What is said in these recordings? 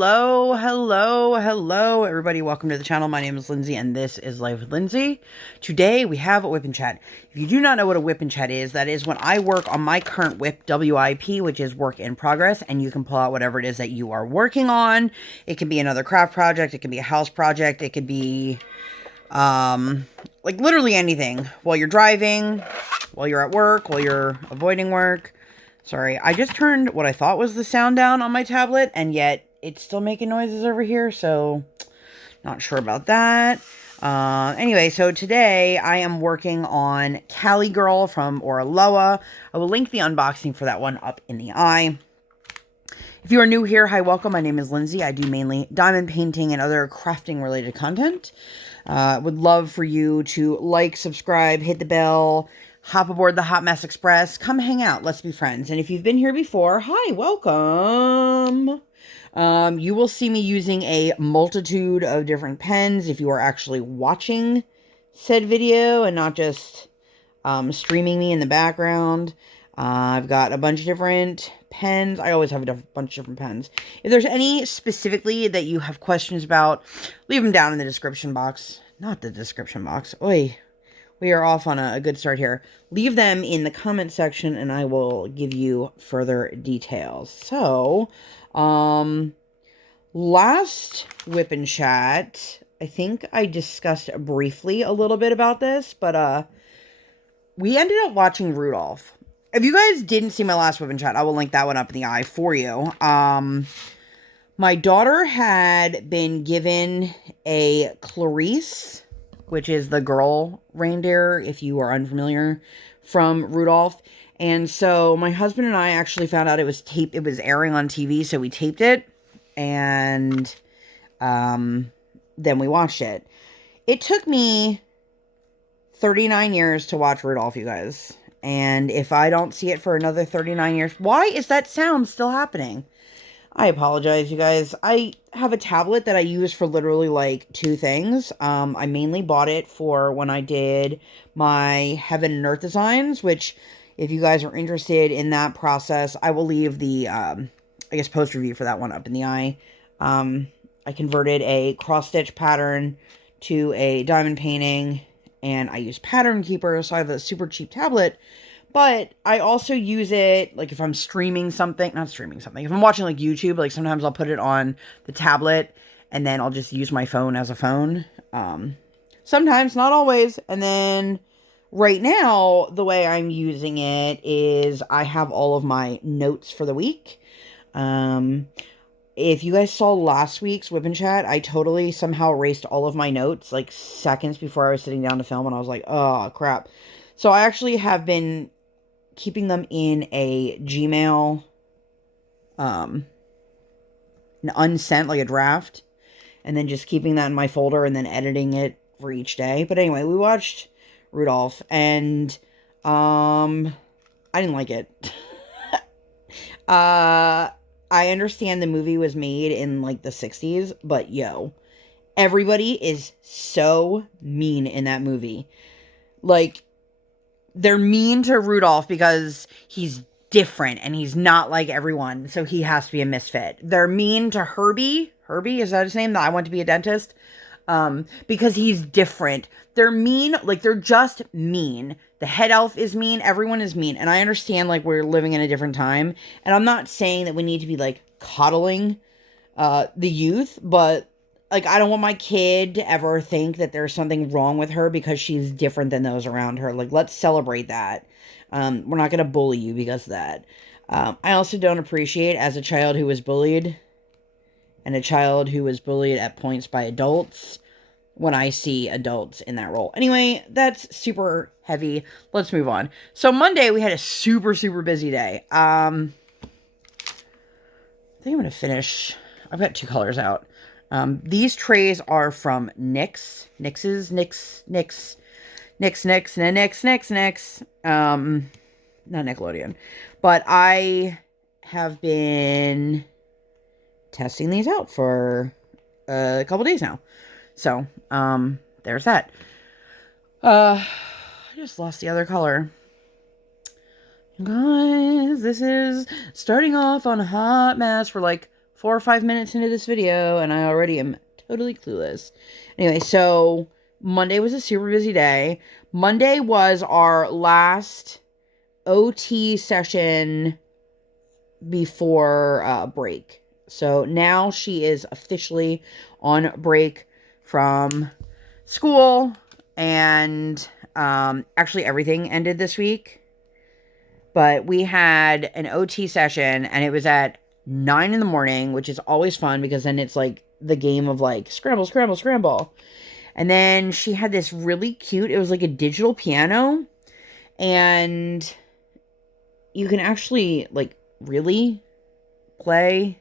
hello, everybody. Welcome to the channel. My name is Lindsay, and this is Life with Lindsay. Today, we have a WIP Chat. If you do not know what a WIP Chat is, that is when I work on my current WIP, WIP, which is work in progress, and you can pull out whatever it is that you are working on. It can be another craft project, it can be a house project, it could be, like literally anything. While you're driving, while you're at work, while you're avoiding work. Sorry, I just turned what I thought was the sound down on my tablet, and yet it's still making noises over here, so not sure about that. Anyway, so today I am working on Cali Girl from Oraloa. I will link the unboxing for that one up in the eye. If you are new here, hi, welcome. My name is Lindsay. I do mainly diamond painting and other crafting related content. Would love for you to like, subscribe, hit the bell, hop aboard the Hot Mess Express. Come hang out. Let's be friends. And if you've been here before, hi, welcome. You will see me using a multitude of different pens if you are actually watching said video and not just streaming me in the background. I've got a bunch of different pens. I always have a bunch of different pens. If there's any specifically that you have questions about, leave them down in the description box. Not the description box. Oi. We are off on a good start here. Leave them in the comment section and I will give you further details. So, last WIP Chat, I think I discussed briefly a little bit about this, but we ended up watching Rudolph. If you guys didn't see my last WIP Chat, I will link that one up in the eye for you. My daughter had been given a Clarice, which is the girl reindeer, if you are unfamiliar, from Rudolph. And so my husband and I actually found out it was airing on TV, so we taped it, and then we watched it. It took me 39 years to watch Rudolph, you guys. And if I don't see it for another 39 years, why is that sound still happening? I apologize, you guys. I have a tablet that I use for literally like two things. I mainly bought it for when I did my Heaven and Earth designs, which if you guys are interested in that process, I will leave the, I guess, post review for that one up in the eye. I converted a cross-stitch pattern to a diamond painting, and I use Pattern Keeper, so I have a super cheap tablet. But I also use it, like, if I'm streaming something, not streaming something, if I'm watching, like, YouTube, like, sometimes I'll put it on the tablet, and then I'll just use my phone as a phone. Sometimes, not always. And then, right now, the way I'm using it is I have all of my notes for the week. If you guys saw last week's WIP Chat, I totally somehow erased all of my notes, like, seconds before I was sitting down to film, and I was like, oh, crap. So I actually have been keeping them in a Gmail, an unsent, like a draft, and then just keeping that in my folder and then editing it for each day. But anyway, we watched Rudolph, and, I didn't like it. I understand the movie was made in, like, the 60s, but, yo, everybody is so mean in that movie. Like, they're mean to Rudolph because he's different and he's not like everyone, so he has to be a misfit. They're mean to Herbie. Herbie, is that his name? That I want to be a dentist. Because he's different. They're mean, like, they're just mean. The head elf is mean. Everyone is mean. And I understand, like, we're living in a different time. And I'm not saying that we need to be, like, coddling the youth, but, like, I don't want my kid to ever think that there's something wrong with her because she's different than those around her. Like, let's celebrate that. We're not going to bully you because of that. I also don't appreciate, as a child who was bullied, and a child who was bullied at points by adults, when I see adults in that role. Anyway, that's super heavy. Let's move on. So Monday, we had a super, super busy day. I think I'm going to finish. I've got two colors out. These trays are from NYX. NYX. Not Nickelodeon. But I have been testing these out for a couple days now. So, there's that. I just lost the other color. Guys, this is starting off on a hot mess for like 4 or 5 minutes into this video and I already am totally clueless. Anyway, so Monday was a super busy day. Monday was our last OT session before break. So now she is officially on break from school, and actually everything ended this week. But we had an OT session and it was at 9 in the morning, which is always fun because then it's like the game of like scramble, scramble, scramble. And then she had this really cute, it was like a digital piano, and you can actually like really play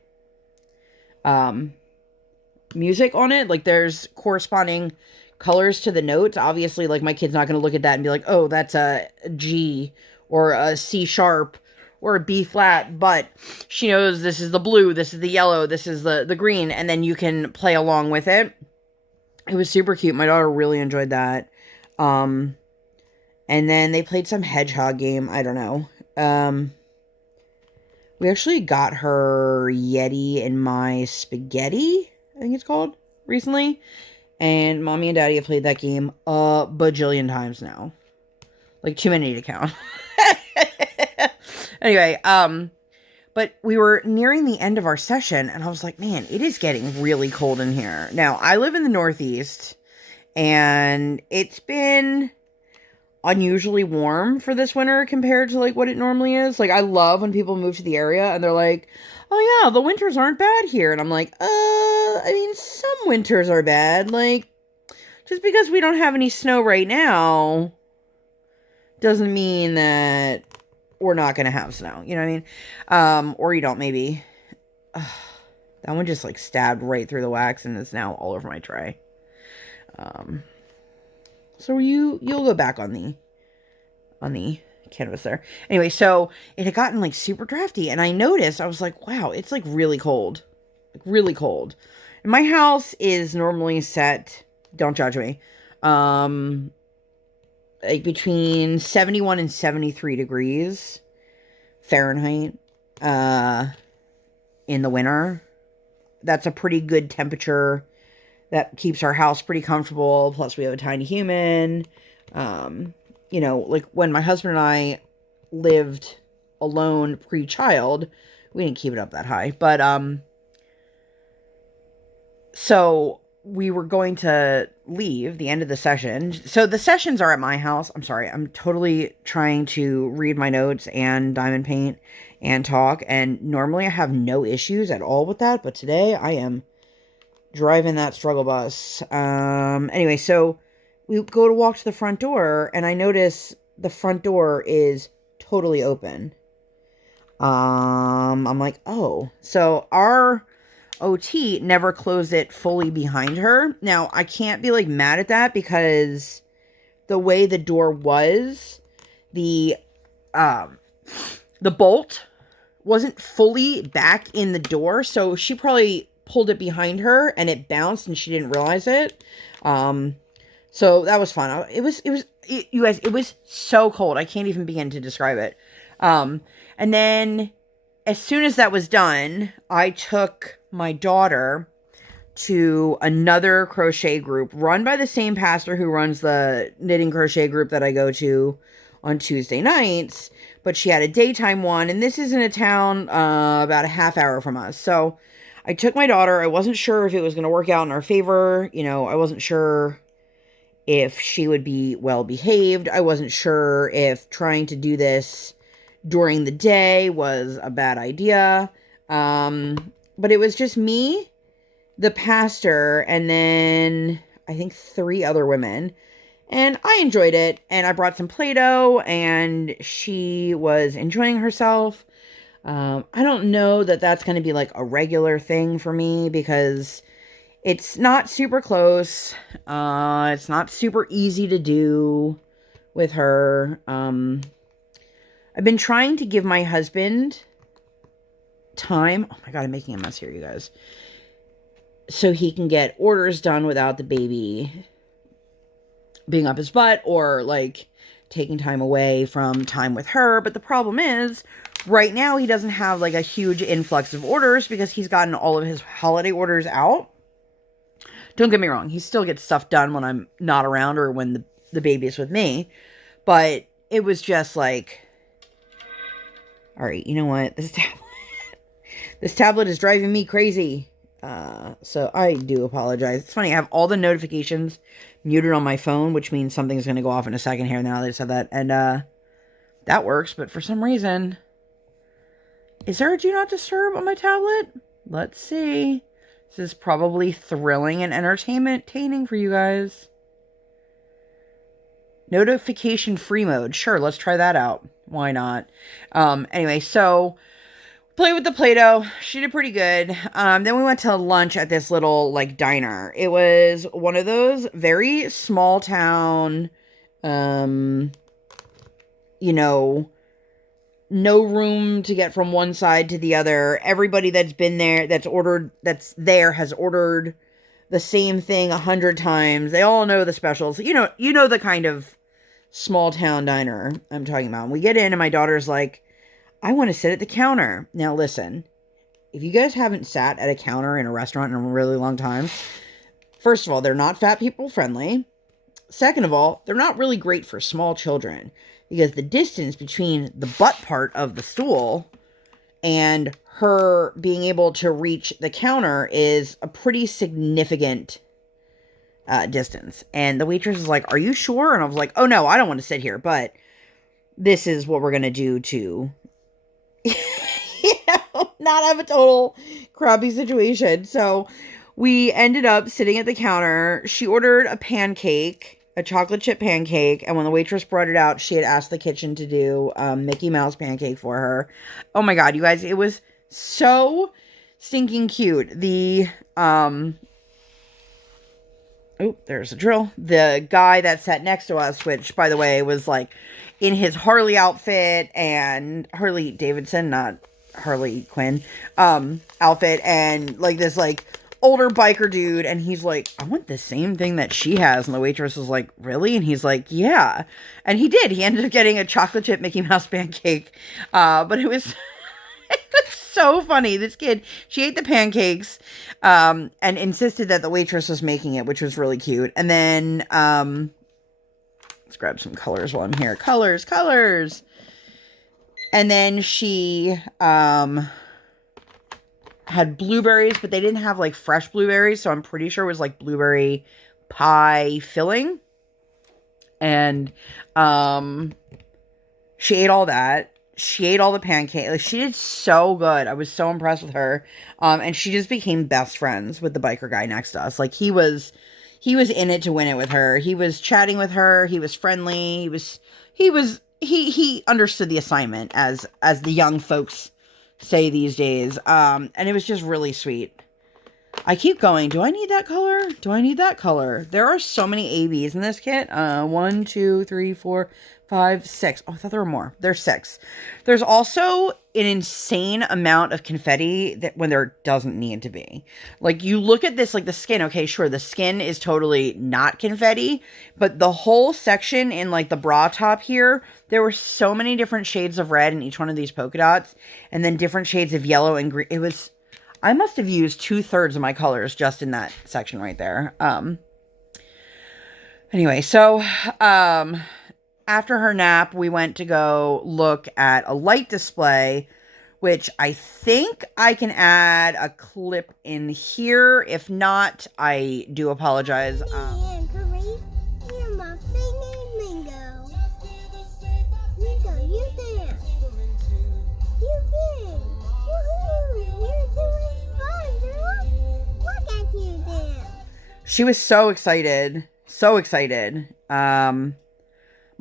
music on it. Like there's corresponding colors to the notes. Obviously, like my kid's not going to look at that and be like, oh, that's a G or a C sharp or a B flat, but she knows this is the blue, this is the yellow, this is the green, and then you can play along with it. It was super cute. My daughter really enjoyed that. And then they played some hedgehog game. I don't know. We actually got her Yeti and my spaghetti, I think it's called, recently. And mommy and daddy have played that game a bajillion times now. Like too many to count. Anyway, but we were nearing the end of our session and I was like, man, it is getting really cold in here. Now, I live in the Northeast and it's been unusually warm for this winter compared to like what it normally is. Like I love when people move to the area and they're like, oh yeah, the winters aren't bad here. And I'm like, I mean, some winters are bad. Like just because we don't have any snow right now doesn't mean that we're not going to have snow. You know what I mean? Or you don't maybe. That one just like stabbed right through the wax and is now all over my tray. So you'll go back on the canvas there. Anyway, so it had gotten like super drafty and I noticed, I was like, wow, it's like really cold. Like really cold. And my house is normally set, don't judge me, like between 71 and 73 degrees Fahrenheit in the winter. That's a pretty good temperature. That keeps our house pretty comfortable. Plus we have a tiny human. You know, like when my husband and I lived alone pre-child, we didn't keep it up that high. But so we were going to leave the end of the session. So the sessions are at my house. I'm sorry. I'm totally trying to read my notes and diamond paint and talk. And normally I have no issues at all with that. But today I am driving that struggle bus. Anyway, so we go to walk to the front door and I notice the front door is totally open. I'm like, oh, so our OT never closed it fully behind her. Now, I can't be like mad at that because the way the door was, the bolt wasn't fully back in the door. So she probably pulled it behind her and it bounced and she didn't realize it. So that was fun. You guys, it was so cold. I can't even begin to describe it. And then as soon as that was done, I took my daughter to another crochet group run by the same pastor who runs the knitting crochet group that I go to on Tuesday nights, but she had a daytime one, and this is in a town about a half hour from us. So I took my daughter. I wasn't sure if it was going to work out in our favor. You know, I wasn't sure if she would be well behaved. I wasn't sure if trying to do this during the day was a bad idea. But it was just me, the pastor, and then I think 3 other women. And I enjoyed it. And I brought some Play-Doh and she was enjoying herself. I don't know that that's going to be like a regular thing for me because it's not super close. It's not super easy to do with her. I've been trying to give my husband time. Oh my God, I'm making a mess here, you guys. So he can get orders done without the baby being up his butt or like taking time away from time with her. But the problem is Right now, he doesn't have like a huge influx of orders because he's gotten all of his holiday orders out. Don't get me wrong. He still gets stuff done when I'm not around or when the baby's with me. But it was just like, all right, you know what? This tablet is driving me crazy. So I do apologize. It's funny. I have all the notifications muted on my phone, which means something's going to go off in a second here now that I said that. And that works. But for some reason, is there a do not disturb on my tablet? Let's see. This is probably thrilling and entertaining for you guys. Notification free mode. Sure, let's try that out. Why not? Anyway, so play with the Play-Doh. She did pretty good. Then we went to lunch at this little like diner. It was one of those very small town, you know, no room to get from one side to the other. Everybody that's been there, that's there has ordered the same thing 100 times. They all know the specials. You know the kind of small town diner I'm talking about. And we get in and my daughter's like, I want to sit at the counter. Now listen, if you guys haven't sat at a counter in a restaurant in a really long time, first of all, they're not fat people friendly. Second of all, they're not really great for small children because the distance between the butt part of the stool and her being able to reach the counter is a pretty significant distance. And the waitress is like, are you sure? And I was like, oh no, I don't want to sit here, but this is what we're going to do to, not have a total crappy situation. So we ended up sitting at the counter. She ordered a pancake, a chocolate chip pancake. And when the waitress brought it out, she had asked the kitchen to do Mickey Mouse pancake for her. Oh my God, you guys, it was so stinking cute. There's a drill. The guy that sat next to us, which, by the way, was like in his Harley outfit and Harley Davidson, not Harley Quinn, outfit, and like this like older biker dude, and he's like, I want the same thing that she has. And the waitress was like, really? And he's like, yeah. And he did. He ended up getting a chocolate chip Mickey Mouse pancake. But it was so funny. This kid, she ate the pancakes and insisted that the waitress was making it, which was really cute. And then let's grab some colors while I'm here. Colors. And then she had blueberries, but they didn't have like fresh blueberries, so I'm pretty sure it was like blueberry pie filling. And she ate all that. She ate all the pancakes. Like, she did so good. I was so impressed with her. And she just became best friends with the biker guy next to us. Like, he was in it to win it with her. He was chatting with her. He was friendly. He understood the assignment, as the young folks say these days. And it was just really sweet. I keep going. Do I need that color? Do I need that color? There are so many ABs in this kit. 1, 2, 3, 4, 5, 6. Oh, I thought there were more. There's 6. There's also an insane amount of confetti that when there doesn't need to be. Like, you look at this, like the skin. Okay, sure, the skin is totally not confetti, but the whole section in like the bra top here, there were so many different shades of red in each one of these polka dots, and then different shades of yellow and green. It was, I must have used 2/3 of my colors just in that section right there. Anyway, so after her nap, we went to go look at a light display, which I think I can add a clip in here. If not, I do apologize. She was so excited. So excited.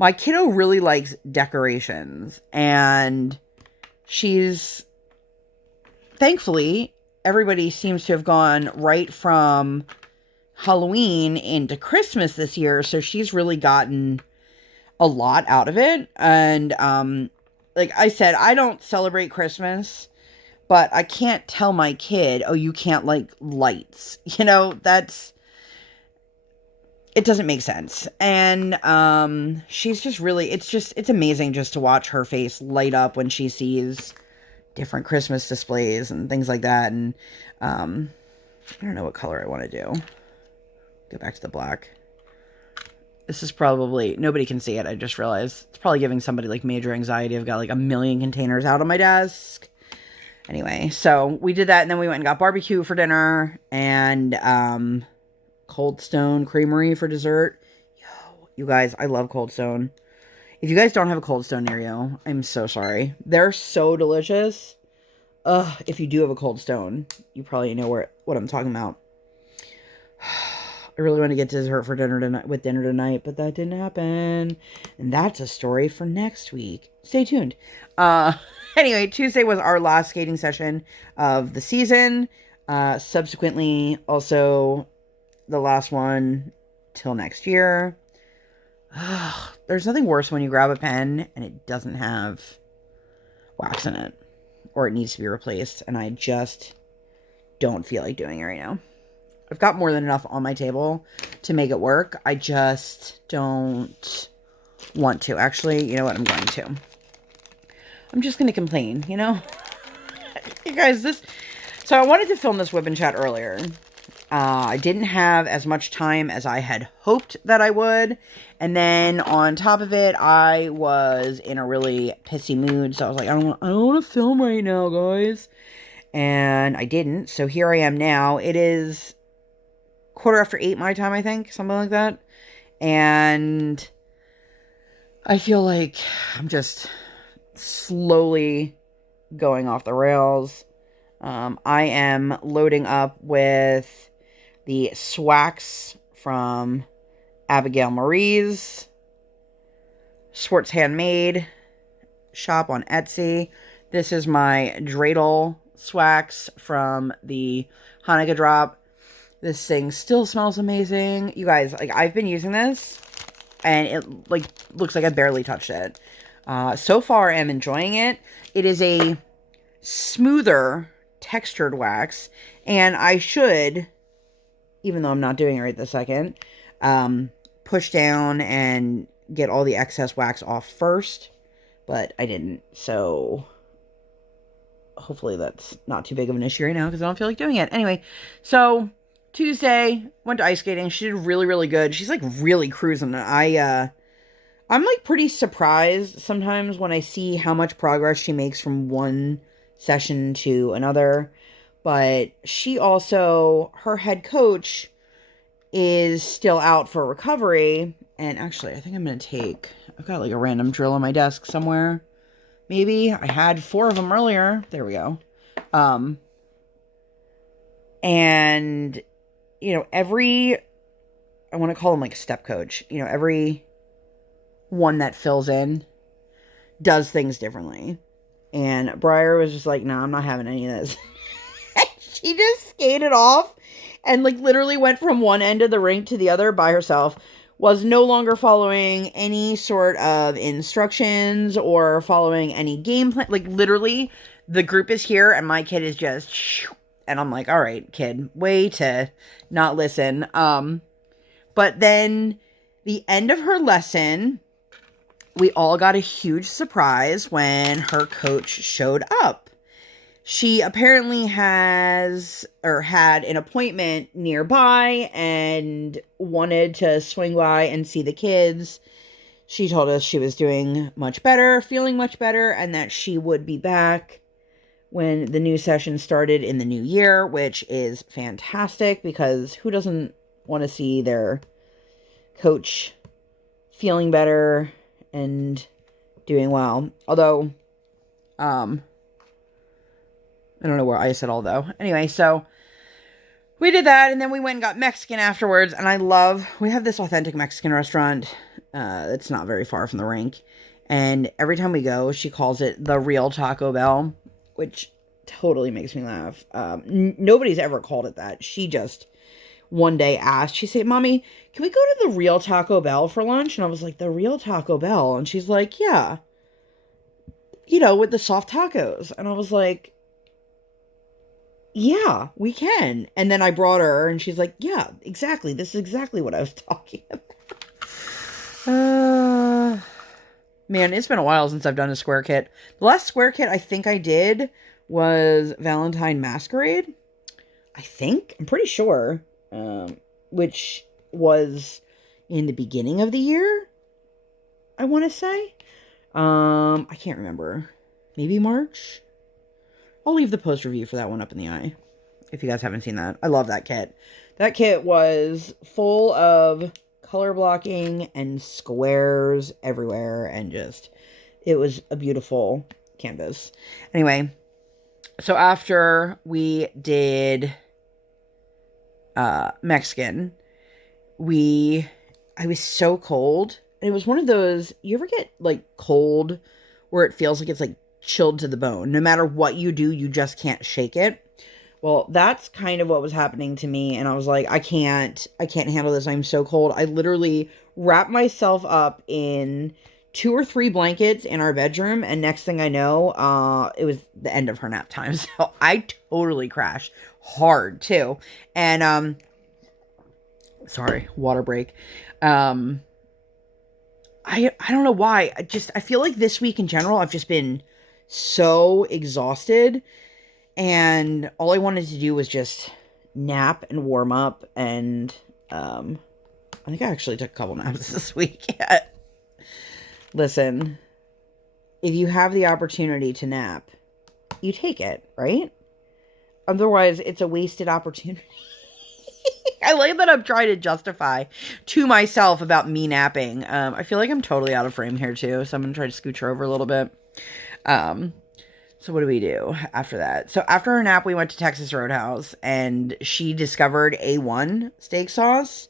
My kiddo really likes decorations, and thankfully, everybody seems to have gone right from Halloween into Christmas this year, so she's really gotten a lot out of it. And like I said, I don't celebrate Christmas, but I can't tell my kid, oh, you can't like lights. You know, it doesn't make sense. And she's just really, it's amazing just to watch her face light up when she sees different Christmas displays and things like that. And I don't know what color I want to do. Go back to the black. This is probably, nobody can see it, I just realized. It's probably giving somebody like major anxiety. I've got like a million containers out on my desk. Anyway, so we did that, and then we went and got barbecue for dinner, and Cold Stone Creamery for dessert. Yo, you guys, I love Cold Stone. If you guys don't have a Cold Stone near you, I'm so sorry. They're so delicious. Ugh, if you do have a Cold Stone, you probably know what I'm talking about. I really want to get dessert for dinner tonight, but that didn't happen. And that's a story for next week. Stay tuned. Anyway, Tuesday was our last skating session of the season. Subsequently, also the last one till next year. There's nothing worse when you grab a pen and it doesn't have wax in it, or it needs to be replaced, and I just don't feel like doing it right now. I've got more than enough on my table to make it work. I just don't want to. Actually, you know what? I'm going to. I'm just going to complain, you know? You guys, so I wanted to film this WIP Chat earlier. I didn't have as much time as I had hoped that I would. And then on top of it, I was in a really pissy mood. So I was like, I don't want to film right now, guys. And I didn't. So here I am now. It is 8:15 my time, I think. Something like that. And I feel like I'm just slowly going off the rails. I am loading up with the Swax from Abigail Marie's Schwartz Handmade shop on Etsy. This is my dreidel Swax from the Hanukkah drop. This thing still smells amazing. You guys, like, I've been using this, and it, like, looks like I barely touched it. So far, I'm enjoying it. It is a smoother textured wax, and I should, even though I'm not doing it right this second, push down and get all the excess wax off first, but I didn't, so hopefully that's not too big of an issue right now, because I don't feel like doing it. Anyway, so Tuesday, went to ice skating. She did really, really good. She's, like, really cruising. I'm, like, pretty surprised sometimes when I see how much progress she makes from one session to another. But she also, her head coach is still out for recovery. And actually, I think I'm going to I've got, like, a random drill on my desk somewhere. Maybe. I had 4 of them earlier. There we go. And, you know, I want to call him like a step coach. You know, every one that fills in does things differently. And Briar was just like, no, I'm not having any of this. She just skated off and, like, literally went from one end of the rink to the other by herself. Was no longer following any sort of instructions or following any game plan. Like, literally, the group is here and my kid is just... And I'm like, all right, kid, way to not listen. But then the end of her lesson, we all got a huge surprise when her coach showed up. She apparently had an appointment nearby and wanted to swing by and see the kids. She told us she was doing much better, feeling much better, and that she would be back when the new session started in the new year, which is fantastic, because who doesn't want to see their coach feeling better and doing well? Although, I don't know where I said although. Anyway, so we did that, and then we went and got Mexican afterwards, and we have this authentic Mexican restaurant that's not very far from the rink, and every time we go, she calls it the real Taco Bell, which totally makes me laugh. Nobody's ever called it that. She just one day asked, she said, Mommy, can we go to the real Taco Bell for lunch? And I was like, the real Taco Bell? And she's like, yeah. You know, with the soft tacos. And I was like, yeah, we can. And then I brought her and she's like, yeah, exactly. This is exactly what I was talking about. Man, it's been a while since I've done a square kit. The last square kit I think I did was Valentine Masquerade. I think. I'm pretty sure. Which was in the beginning of the year, I want to say. I can't remember. Maybe March? I'll leave the post review for that one up in the eye, if you guys haven't seen that. I love that kit. That kit was full of color blocking and squares everywhere, and just, it was a beautiful canvas. Anyway, so after we did Mexican, I was so cold. And it was one of those, you ever get like cold where it feels like it's like chilled to the bone? No matter what you do, you just can't shake it. Well, that's kind of what was happening to me. And I was like, I can't handle this. I'm so cold. I literally wrapped myself up in 2 or 3 blankets in our bedroom. And next thing I know, it was the end of her nap time. So I totally crashed hard too. And, sorry, water break. I don't know why. I feel like this week in general, I've just been so exhausted. And all I wanted to do was just nap and warm up. And I think I actually took a couple naps this week. Listen, if you have the opportunity to nap, you take it, right? Otherwise, it's a wasted opportunity. I like that I'm trying to justify to myself about me napping. I feel like I'm totally out of frame here too, so I'm going to try to scooch her over a little bit. So what do we do after that? So after her nap, we went to Texas Roadhouse, and she discovered A1 steak sauce.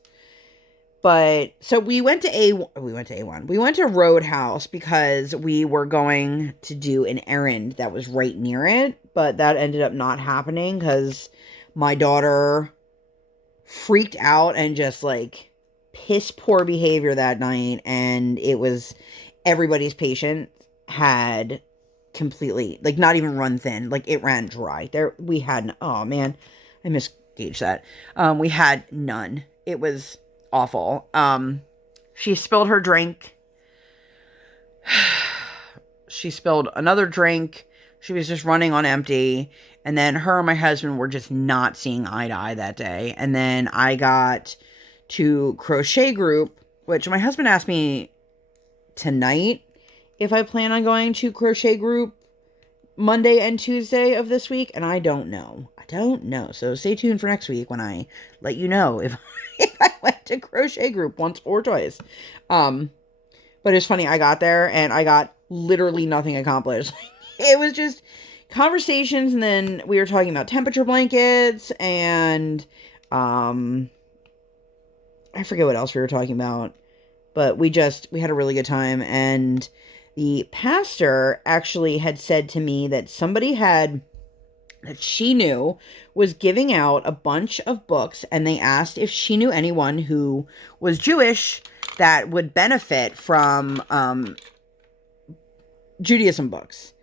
But, so we went to Roadhouse because we were going to do an errand that was right near it, but that ended up not happening because my daughter freaked out and just like piss poor behavior that night, and it was, everybody's patience had completely, like, not even run thin, like it ran dry. There we had, oh man, I misgauged that. We had none. It was awful. She spilled her drink. She spilled another drink. She was just running on empty. And then her and my husband were just not seeing eye to eye that day. And then I got to crochet group, which my husband asked me tonight if I plan on going to crochet group Monday and Tuesday of this week. And I don't know. So stay tuned for next week when I let you know if I went to crochet group once or twice. But it's funny, I got there and I got literally nothing accomplished. It was just conversations, and then we were talking about temperature blankets, and I forget what else we were talking about, but we had a really good time. And the pastor actually had said to me that somebody that she knew was giving out a bunch of books, and they asked if she knew anyone who was Jewish that would benefit from Judaism books.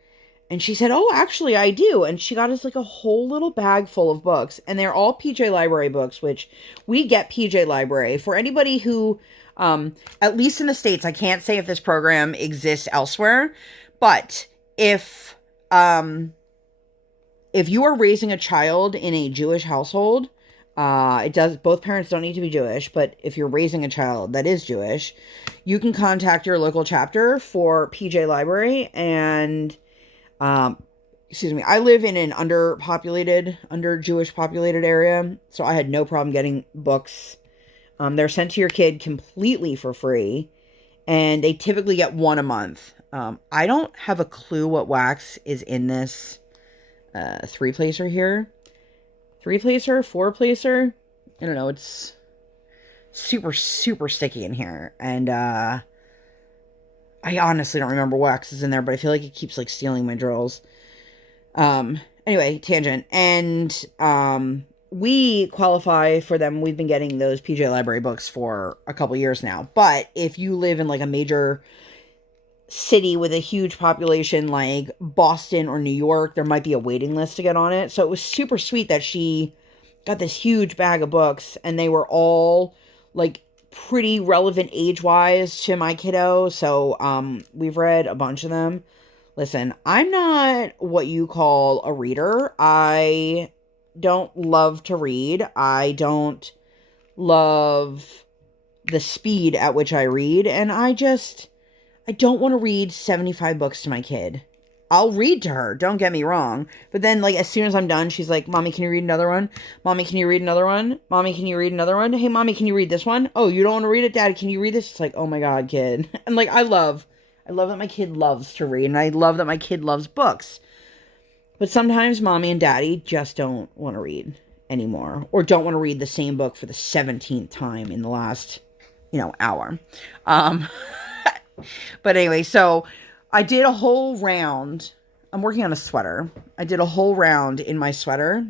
And she said, oh, actually, I do. And she got us like a whole little bag full of books. And they're all PJ Library books, which we get PJ Library. For anybody who, at least in the States, I can't say if this program exists elsewhere, but if you are raising a child in a Jewish household, both parents don't need to be Jewish, but if you're raising a child that is Jewish, you can contact your local chapter for PJ Library. And I live in an under Jewish populated area, so I had no problem getting books. They're sent to your kid completely for free, and they typically get one a month. I don't have a clue what wax is in this 3-placer here. 3-placer, 4-placer. I don't know. It's super, super sticky in here, and I honestly don't remember what wax is in there, but I feel like it keeps like stealing my drills. Anyway, tangent. And we qualify for them. We've been getting those PJ Library books for a couple years now. But if you live in like a major city with a huge population like Boston or New York, there might be a waiting list to get on it. So it was super sweet that she got this huge bag of books, and they were all like pretty relevant age-wise to my kiddo. So we've read a bunch of them. Listen, I'm not what you call a reader. I don't love to read. I don't love the speed at which I read, and I don't want to read 75 books to my kid. I'll read to her, don't get me wrong. But then, like, as soon as I'm done, she's like, Mommy, can you read another one? Mommy, can you read another one? Mommy, can you read another one? Hey, Mommy, can you read this one? Oh, you don't want to read it? Dad, can you read this? It's like, oh my God, kid. And, like, I love that my kid loves to read, and I love that my kid loves books. But sometimes Mommy and Daddy just don't want to read anymore, or don't want to read the same book for the 17th time in the last, hour. But anyway, so I did a whole round. I'm working on a sweater. I did a whole round in my sweater,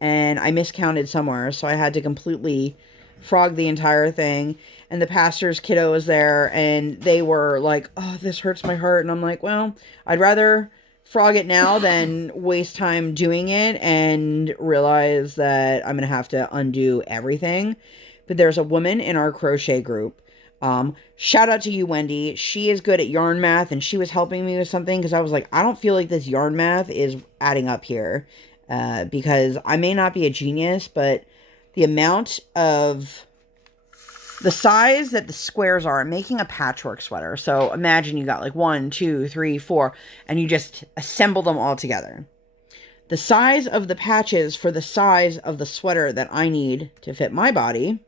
and I miscounted somewhere, so I had to completely frog the entire thing. And the pastor's kiddo was there, and they were like, oh, this hurts my heart. And I'm like, well, I'd rather frog it now than waste time doing it and realize that I'm going to have to undo everything. But there's a woman in our crochet group. Shout out to you, Wendy. She is good at yarn math, and she was helping me with something because I was like, I don't feel like this yarn math is adding up here. Because I may not be a genius, but the amount of the size that the squares are, I'm making a patchwork sweater. So imagine you got like 1, 2, 3, 4, and you just assemble them all together. The size of the patches for the size of the sweater that I need to fit my body,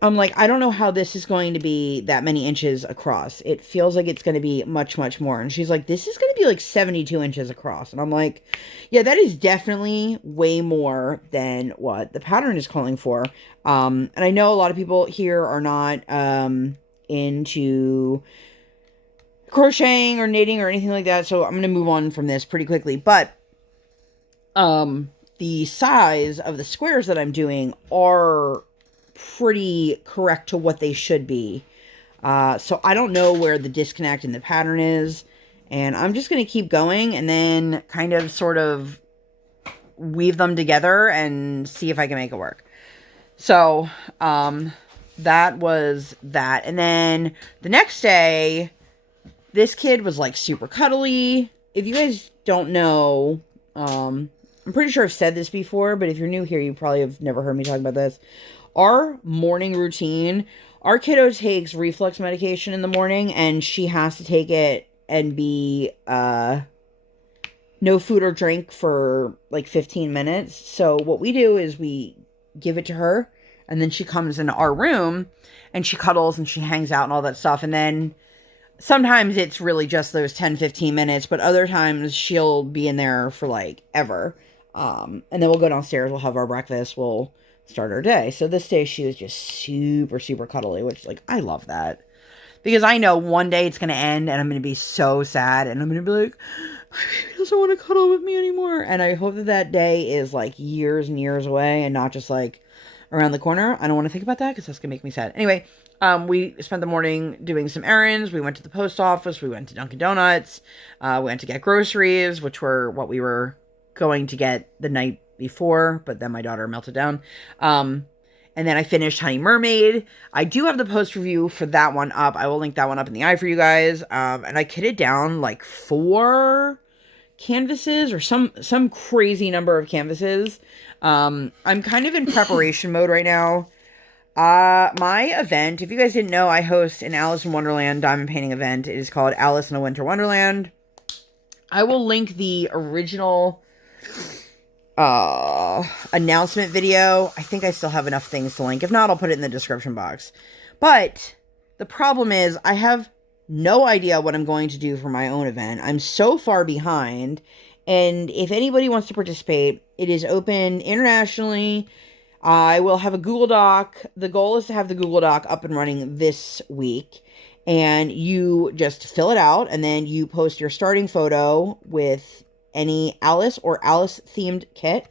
I'm like, I don't know how this is going to be that many inches across. It feels like it's going to be much, much more. And she's like, this is going to be like 72 inches across. And I'm like, yeah, that is definitely way more than what the pattern is calling for. And I know a lot of people here are not into crocheting or knitting or anything like that. So I'm going to move on from this pretty quickly. But the size of the squares that I'm doing are pretty correct to what they should be. So I don't know where the disconnect in the pattern is, and I'm just going to keep going and then kind of sort of weave them together and see if I can make it work. So that was that. And then the next day, this kid was like super cuddly. If you guys don't know, I'm pretty sure I've said this before, but if you're new here, you probably have never heard me talk about this. Our morning routine, our kiddo takes reflux medication in the morning, and she has to take it and be no food or drink for like 15 minutes. So what we do is we give it to her, and then she comes into our room and she cuddles and she hangs out and all that stuff. And then sometimes it's really just those 10-15 minutes, but other times she'll be in there for like ever. And then we'll go downstairs, we'll have our breakfast, we'll start our day. So this day she was just super, super cuddly, which, like, I love that. Because I know one day it's going to end and I'm going to be so sad and I'm going to be like, my baby doesn't want to cuddle with me anymore. And I hope that that day is like years and years away and not just like around the corner. I don't want to think about that because that's going to make me sad. Anyway, we spent the morning doing some errands. We went to the post office. We went to Dunkin' Donuts. We went to get groceries, which were what we were going to get the night before, but then my daughter melted down. And then I finished Honey Mermaid. I do have the post review for that one up. I will link that one up in the eye for you guys. And I kitted down like 4 canvases or some crazy number of canvases. I'm kind of in preparation mode right now. My event, if you guys didn't know, I host an Alice in Wonderland diamond painting event. It is called Alice in a Winter Wonderland. I will link the original announcement video. I think I still have enough things to link. If not, I'll put it in the description box. But the problem is I have no idea what I'm going to do for my own event. I'm so far behind. And if anybody wants to participate, it is open internationally. I will have a Google Doc. The goal is to have the Google Doc up and running this week. And you just fill it out and then you post your starting photo with any Alice or Alice themed kit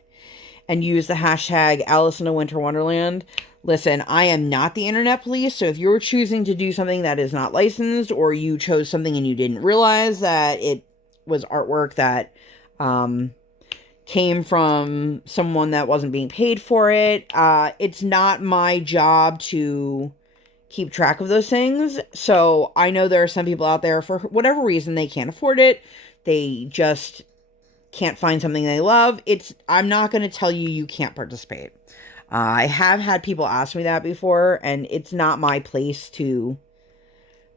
and use the hashtag Alice in a Winter Wonderland. Listen, I am not the internet police, so if you're choosing to do something that is not licensed, or you chose something and you didn't realize that it was artwork that came from someone that wasn't being paid for it, it's not my job to keep track of those things. So I know there are some people out there, for whatever reason, they can't afford it. They just can't find something they love. I'm not going to tell you you can't participate. I have had people ask me that before, and it's not my place to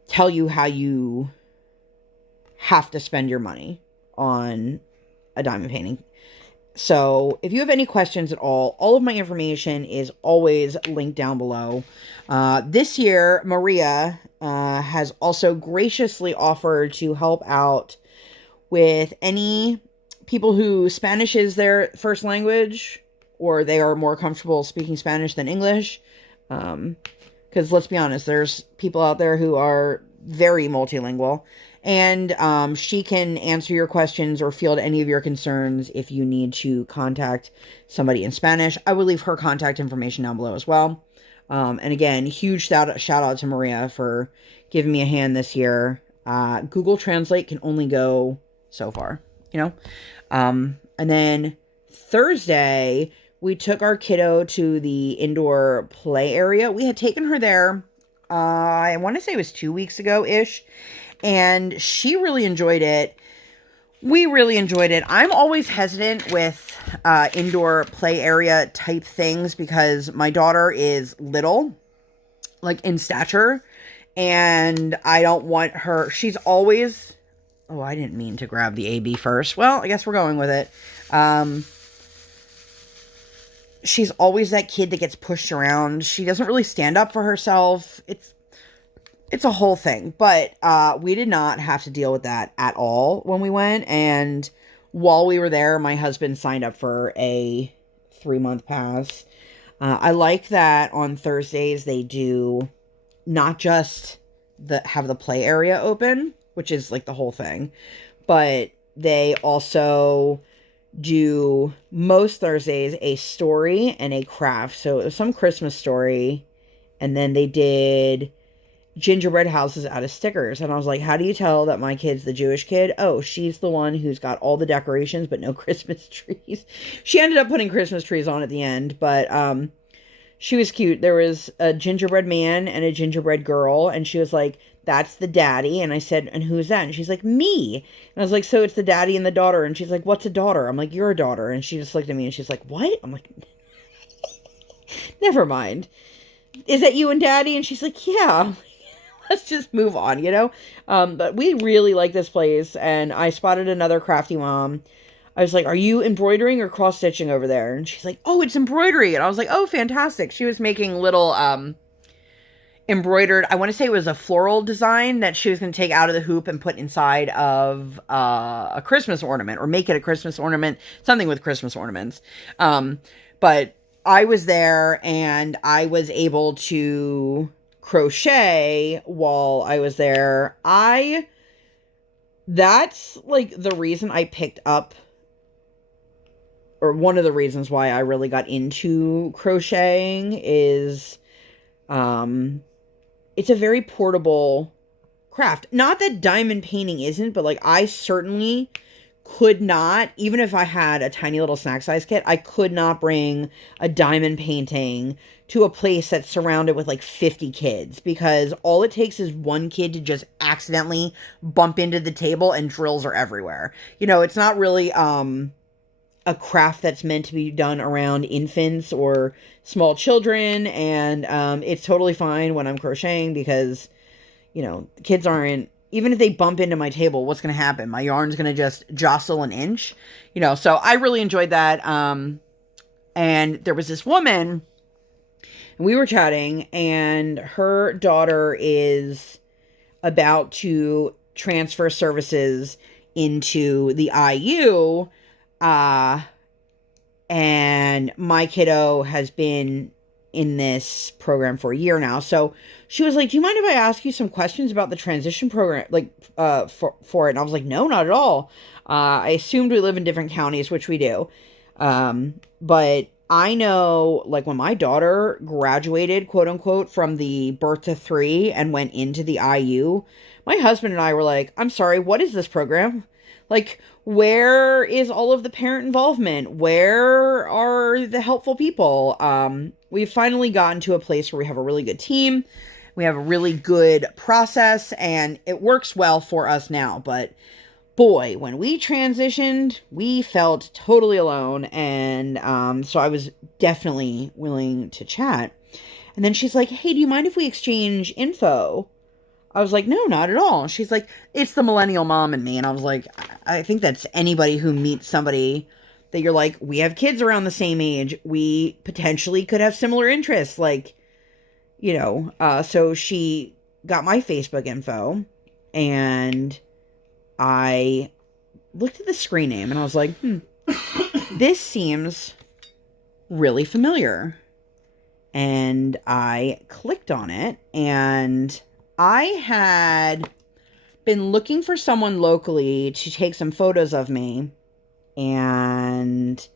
tell you how you have to spend your money on a diamond painting. So if you have any questions at all of my information is always linked down below. This year, Maria has also graciously offered to help out with any people who Spanish is their first language, or they are more comfortable speaking Spanish than English. Because let's be honest, there's people out there who are very multilingual. And she can answer your questions or field any of your concerns if you need to contact somebody in Spanish. I will leave her contact information down below as well. And again, huge shout out to Maria for giving me a hand this year. Google Translate can only go so far, you know? And then Thursday, we took our kiddo to the indoor play area. We had taken her there, I want to say it was 2 weeks ago-ish. And she really enjoyed it. We really enjoyed it. I'm always hesitant with indoor play area type things because my daughter is little, like in stature. And I don't want her... She's always... Oh, I didn't mean to grab the AB first. Well, I guess we're going with it. She's always that kid that gets pushed around. She doesn't really stand up for herself. It's a whole thing, but we did not have to deal with that at all when we went. And while we were there, my husband signed up for a 3-month pass. I like that on Thursdays they do not just have the play area open, which is like the whole thing, but they also do most Thursdays a story and a craft. So it was some Christmas story, and then they did gingerbread houses out of stickers. And I was like, how do you tell that my kid's the Jewish kid? Oh, she's the one who's got all the decorations but no Christmas trees. She ended up putting Christmas trees on at the end, but she was cute. There was a gingerbread man and a gingerbread girl, and she was like, that's the daddy. And I said, and who's that? And she's like, me. And I was like, so it's the daddy and the daughter. And she's like, what's a daughter? I'm like, you're a daughter. And she just looked at me and she's like, what? I'm like, never mind. Is that you and daddy? And she's like, yeah. Let's just move on, you know? But we really like this place, and I spotted another crafty mom. I was like, are you embroidering or cross-stitching over there? And she's like, oh, it's embroidery. And I was like, oh, fantastic. She was making little embroidered, I want to say it was a floral design that she was going to take out of the hoop and put inside of a Christmas ornament, or make it a Christmas ornament, something with Christmas ornaments. But I was there, and I was able to crochet while I was there. That's like the reason I picked up, or one of the reasons why I really got into crocheting is it's a very portable craft. Not that diamond painting isn't, but like I certainly could not, even if I had a tiny little snack size kit, I could not bring a diamond painting to a place that's surrounded with like 50 kids, because all it takes is one kid to just accidentally bump into the table and drills are everywhere. You know, it's not really a craft that's meant to be done around infants or small children, and it's totally fine when I'm crocheting because, you know, the kids aren't, even if they bump into my table, what's going to happen? My yarn's going to just jostle an inch, you know. So I really enjoyed that. And there was this woman, and we were chatting, and her daughter is about to transfer services into the IU, and my kiddo has been in this program for a year now. So she was like, do you mind if I ask you some questions about the transition program, like, for it? And I was like, no, not at all. I assumed we live in different counties, which we do. But I know, like, when my daughter graduated, quote unquote, from the birth to 3 and went into the IU, my husband and I were like, I'm sorry, what is this program? Like, where is all of the parent involvement? Where are the helpful people? We've finally gotten to a place where we have a really good team. We have a really good process, and it works well for us now. But boy, when we transitioned, we felt totally alone. And so I was definitely willing to chat. And then she's like, hey, do you mind if we exchange info? I was like, no, not at all. And she's like, it's the millennial mom in me. And I was like, I think that's anybody who meets somebody that you're like, we have kids around the same age. We potentially could have similar interests. Like, so she got my Facebook info, and I looked at the screen name and I was like, this seems really familiar. And I clicked on it, and I had been looking for someone locally to take some photos of me, and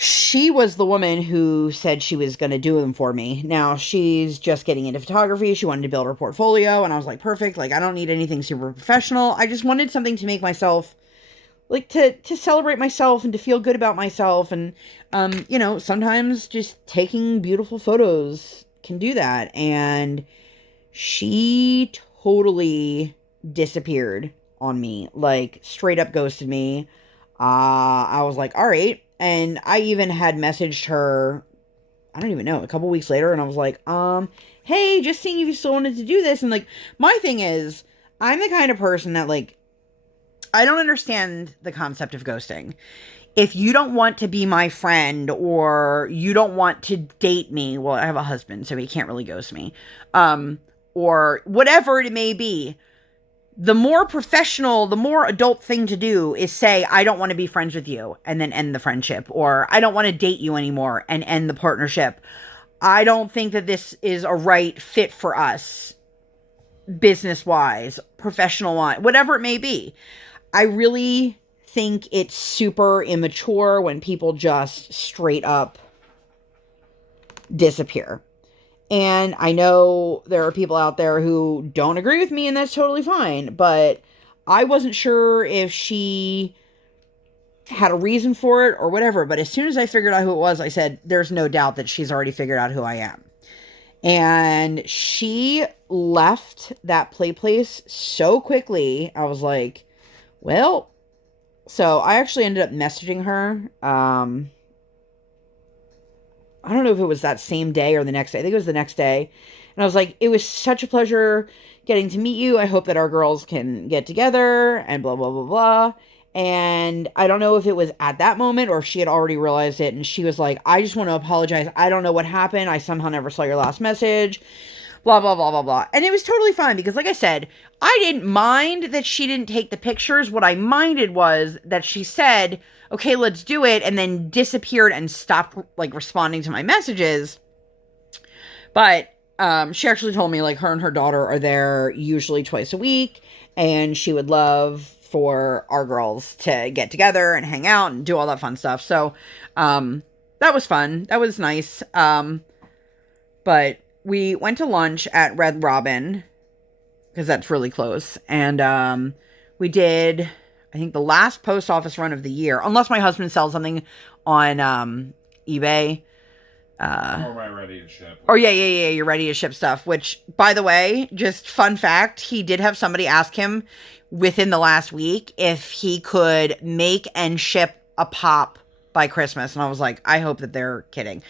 she was the woman who said she was going to do them for me. Now, she's just getting into photography. She wanted to build her portfolio, and I was like, perfect. Like, I don't need anything super professional. I just wanted something to make myself, like, to celebrate myself and to feel good about myself. And, sometimes just taking beautiful photos can do that. And she totally disappeared on me, like, straight up ghosted me. I was like, all right. And I even had messaged her, I don't even know, a couple weeks later, and I was like, hey, just seeing if you still wanted to do this. And, like, my thing is, I'm the kind of person that, like, I don't understand the concept of ghosting. If you don't want to be my friend, or you don't want to date me, well, I have a husband, so he can't really ghost me, or whatever it may be, the more professional, the more adult thing to do is say, I don't want to be friends with you, and then end the friendship. Or I don't want to date you anymore, and end the partnership. I don't think that this is a right fit for us, business-wise, professional-wise, whatever it may be. I really think it's super immature when people just straight up disappear. And I know there are people out there who don't agree with me, and that's totally fine. But I wasn't sure if she had a reason for it or whatever. But as soon as I figured out who it was, I said, there's no doubt that she's already figured out who I am. And she left that play place so quickly. I was like, well, so I actually ended up messaging her. I don't know if it was that same day or the next day. I think it was the next day. And I was like, it was such a pleasure getting to meet you. I hope that our girls can get together, and blah, blah, blah, blah. And I don't know if it was at that moment or if she had already realized it. And she was like, I just want to apologize. I don't know what happened. I somehow never saw your last message. Blah, blah, blah, blah, blah. And it was totally fine because, like I said, I didn't mind that she didn't take the pictures. What I minded was that she said, okay, let's do it, and then disappeared and stopped, like, responding to my messages. But she actually told me, like, her and her daughter are there usually twice a week, and she would love for our girls to get together and hang out and do all that fun stuff. So that was fun. That was nice. But we went to lunch at Red Robin, because that's really close. And we did, I think, the last post office run of the year, unless my husband sells something on eBay. Or my ready to ship. Or yeah, you're ready to ship stuff. Which, by the way, just fun fact, he did have somebody ask him within the last week if he could make and ship a pop by Christmas. And I was like, I hope that they're kidding.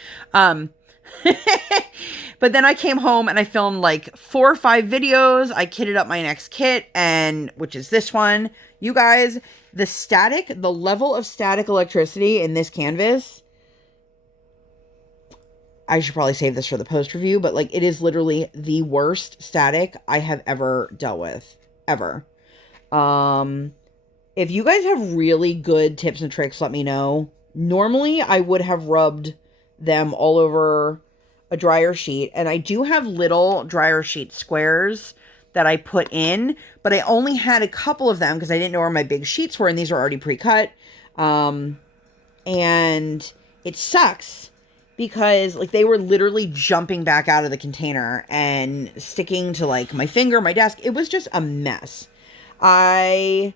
But then I came home and I filmed like 4 or 5 videos. I kitted up my next kit, and which is this one. You guys, the level of static electricity in this canvas, I should probably save this for the post review, but like, it is literally the worst static I have ever dealt with, ever. If you guys have really good tips and tricks, let me know. Normally I would have rubbed them all over a dryer sheet, and I do have little dryer sheet squares that I put in, but I only had a couple of them because I didn't know where my big sheets were, and these were already pre-cut. And it sucks because like they were literally jumping back out of the container and sticking to like my finger, my desk. It was just a mess. I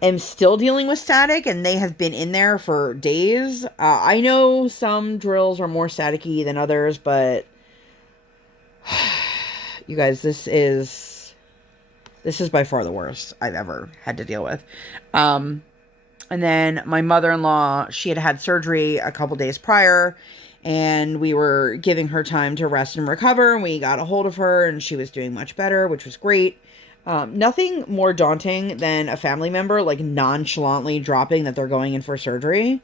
am still dealing with static, and they have been in there for days. I know some drills are more staticky than others, but you guys, this is by far the worst I've ever had to deal with. And then my mother-in-law, she had surgery a couple days prior, and we were giving her time to rest and recover, and we got a hold of her, and she was doing much better, which was great. Nothing more daunting than a family member, like, nonchalantly dropping that they're going in for surgery,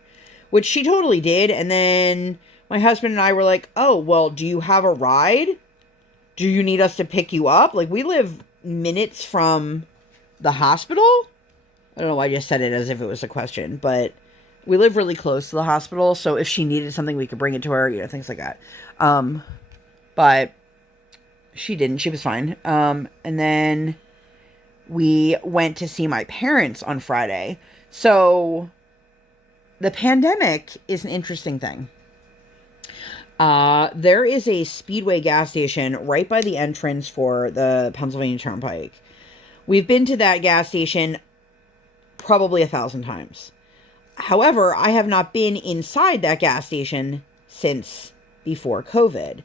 which she totally did. And then my husband and I were like, oh, well, do you have a ride? Do you need us to pick you up? Like, we live minutes from the hospital. I don't know why I just said it as if it was a question, but we live really close to the hospital, so if she needed something, we could bring it to her, you know, things like that. But she didn't. She was fine. And then we went to see my parents on Friday. So the pandemic is an interesting thing. There is a Speedway gas station right by the entrance for the Pennsylvania Turnpike. We've been to that gas station probably 1,000 times. However, I have not been inside that gas station since before COVID.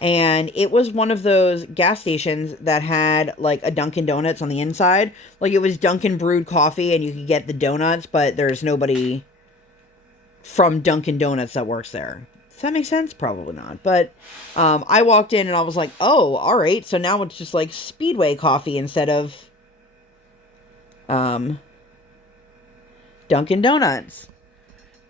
And it was one of those gas stations that had like a Dunkin' Donuts on the inside. Like it was Dunkin' brewed coffee and you could get the donuts, but there's nobody from Dunkin' Donuts that works there. Does that make sense? Probably not. But I walked in and I was like, oh, all right. So now it's just like Speedway coffee instead of Dunkin' Donuts.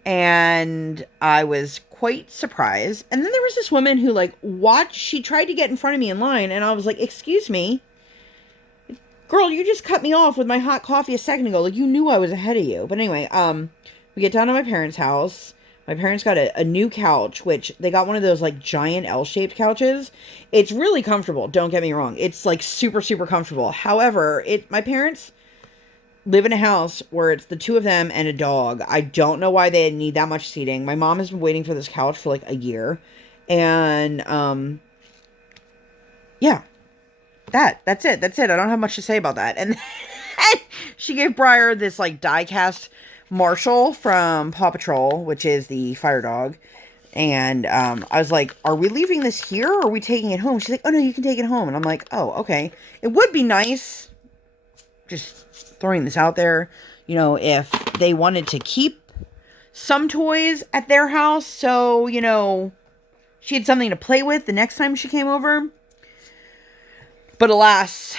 And I was quite surprised. And then there was this woman who like watched, she tried to get in front of me in line, and I was like, excuse me, girl, you just cut me off with my hot coffee a second ago. Like, you knew I was ahead of you. But anyway, we get down to my parents' house. My parents got a new couch, which they got one of those like giant L-shaped couches. It's really comfortable. Don't get me wrong. It's like super, super comfortable. However, my parents live in a house where it's the two of them and a dog. I don't know why they need that much seating. My mom has been waiting for this couch for like a year. And, yeah. That's it. I don't have much to say about that. And she gave Briar this like die-cast Marshall from Paw Patrol, which is the fire dog. And, I was like, are we leaving this here or are we taking it home? She's like, oh no, you can take it home. And I'm like, oh, okay. It would be nice, just throwing this out there, you know, if they wanted to keep some toys at their house, so, you know, she had something to play with the next time she came over. But alas,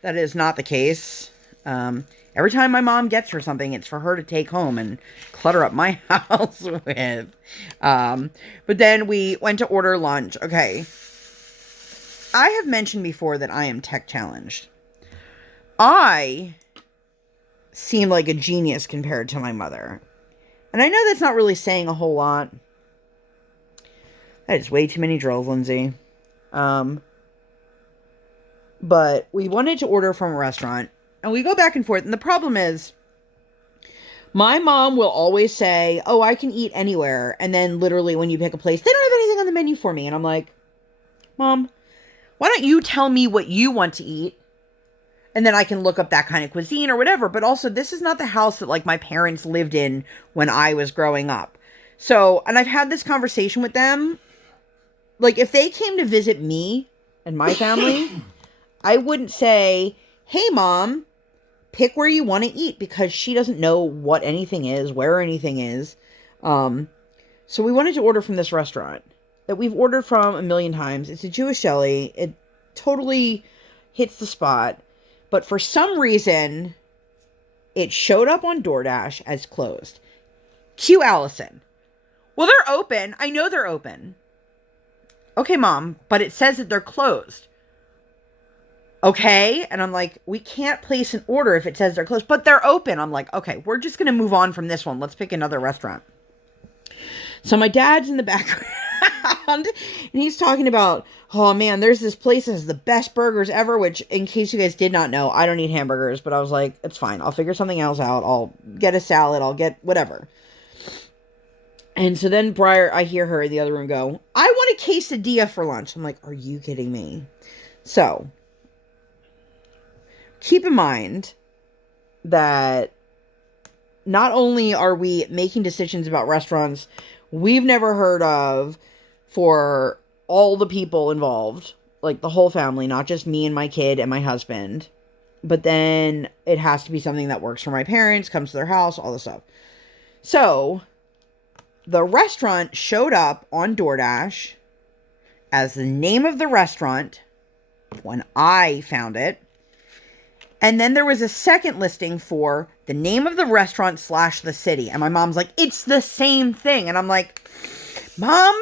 that is not the case. Every time my mom gets her something, it's for her to take home and clutter up my house with. But then we went to order lunch. Okay. I have mentioned before that I am tech challenged. I seem like a genius compared to my mother. And I know that's not really saying a whole lot. That is way too many drills, Lindsay. But we wanted to order from a restaurant. And we go back and forth. And the problem is, my mom will always say, oh, I can eat anywhere. And then literally when you pick a place, they don't have anything on the menu for me. And I'm like, Mom, why don't you tell me what you want to eat? And then I can look up that kind of cuisine or whatever. But also, this is not the house that, like, my parents lived in when I was growing up. So, and I've had this conversation with them. Like, if they came to visit me and my family, I wouldn't say, hey, Mom, pick where you want to eat. Because she doesn't know what anything is, where anything is. So we wanted to order from this restaurant that we've ordered from a million times. It's a Jewish deli. It totally hits the spot. But for some reason, it showed up on DoorDash as closed. Cue Allison. Well, they're open. I know they're open. Okay, Mom, but it says that they're closed. Okay, and I'm like, we can't place an order if it says they're closed, but they're open. I'm like, okay, we're just going to move on from this one. Let's pick another restaurant. So my dad's in the background, and he's talking about, oh man, there's this place that has the best burgers ever, which, in case you guys did not know, I don't eat hamburgers, but I was like, it's fine. I'll figure something else out. I'll get a salad. I'll get whatever. And so then I hear her in the other room go, I want a quesadilla for lunch. I'm like, are you kidding me? So, keep in mind that not only are we making decisions about restaurants we've never heard of for all the people involved, like the whole family, not just me and my kid and my husband, but then it has to be something that works for my parents, comes to their house, all this stuff. So, the restaurant showed up on DoorDash as the name of the restaurant when I found it. And then there was a second listing for the name of the restaurant / the city. And my mom's like, it's the same thing. And I'm like, Mom,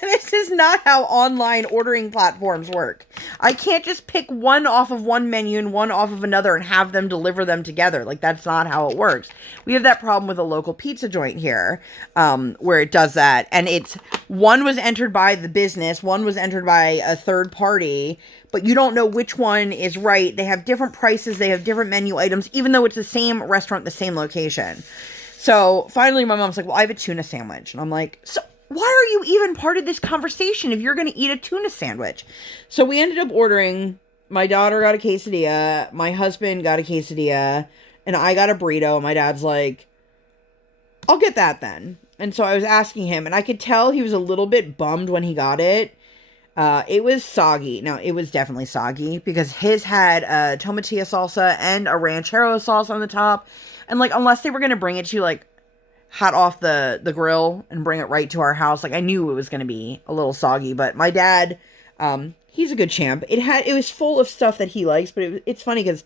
this is not how online ordering platforms work. I can't just pick one off of one menu and one off of another and have them deliver them together. Like, that's not how it works. We have that problem with a local pizza joint here, where it does that. And it's, one was entered by the business, one was entered by a third party, but you don't know which one is right. They have different prices, they have different menu items, even though it's the same restaurant, the same location. So finally my mom's like, well, I have a tuna sandwich. And I'm like, so why are you even part of this conversation if you're going to eat a tuna sandwich? So we ended up ordering, my daughter got a quesadilla, my husband got a quesadilla, and I got a burrito. My dad's like, I'll get that then. And so I was asking him, and I could tell he was a little bit bummed when he got it. It was soggy. Now, it was definitely soggy because his had a tomatillo salsa and a ranchero sauce on the top. And, like, unless they were going to bring it to, like, hot off the grill and bring it right to our house, like, I knew it was going to be a little soggy. But my dad, he's a good champ. It was full of stuff that he likes, but it's funny because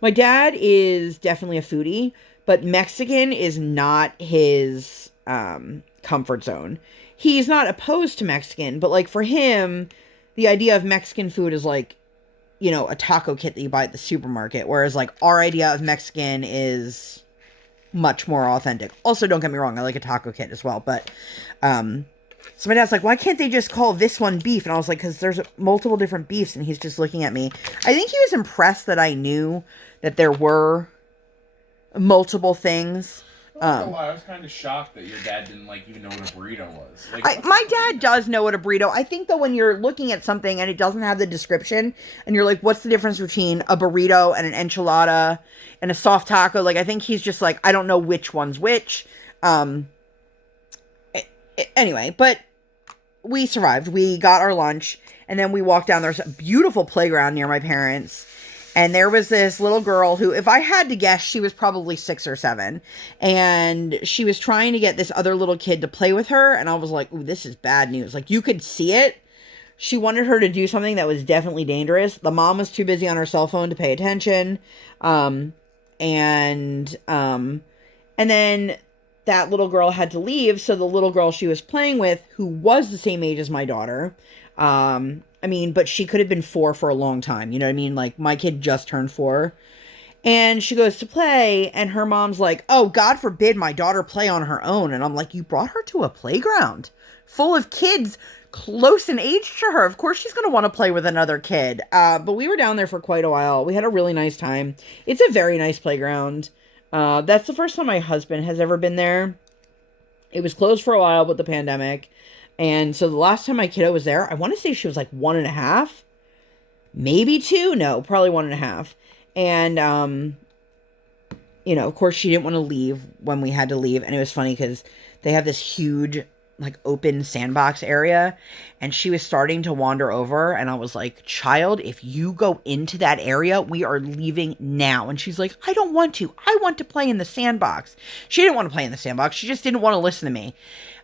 my dad is definitely a foodie, but Mexican is not his comfort zone. He's not opposed to Mexican, but, like, for him, the idea of Mexican food is, like, you know, a taco kit that you buy at the supermarket, whereas, like, our idea of Mexican is much more authentic. Also, don't get me wrong, I like a taco kit as well, but, so my dad's like, why can't they just call this one beef? And I was like, because there's multiple different beefs, and he's just looking at me. I think he was impressed that I knew that there were multiple things. I was kind of shocked that your dad didn't even know what a burrito was. My dad does know what a burrito. I think though when you're looking at something and it doesn't have the description, and you're like, what's the difference between a burrito and an enchilada and a soft taco? Like, I think he's just like, I don't know which one's which. Anyway, but we survived. We got our lunch, and then we walked down. There's a beautiful playground near my parents'. And there was this little girl who, if I had to guess, she was probably 6 or 7. And she was trying to get this other little kid to play with her. And I was like, ooh, this is bad news. Like, you could see it. She wanted her to do something that was definitely dangerous. The mom was too busy on her cell phone to pay attention. And then that little girl had to leave. So the little girl she was playing with, who was the same age as my daughter, I mean, but she could have been 4 for a long time. You know what I mean? Like, my kid just turned 4. And she goes to play, and her mom's like, oh, God forbid my daughter play on her own. And I'm like, you brought her to a playground full of kids close in age to her. Of course she's going to want to play with another kid. But we were down there for quite a while. We had a really nice time. It's a very nice playground. That's the first time my husband has ever been there. It was closed for a while with the pandemic. And so the last time my kiddo was there, I want to say she was like 1.5, maybe 2. No, probably 1.5. And, you know, of course she didn't want to leave when we had to leave. And it was funny because they have this huge, like, open sandbox area, and she was starting to wander over. And I was like, child, if you go into that area, we are leaving now. And she's like, I don't want to. I want to play in the sandbox. She didn't want to play in the sandbox. She just didn't want to listen to me.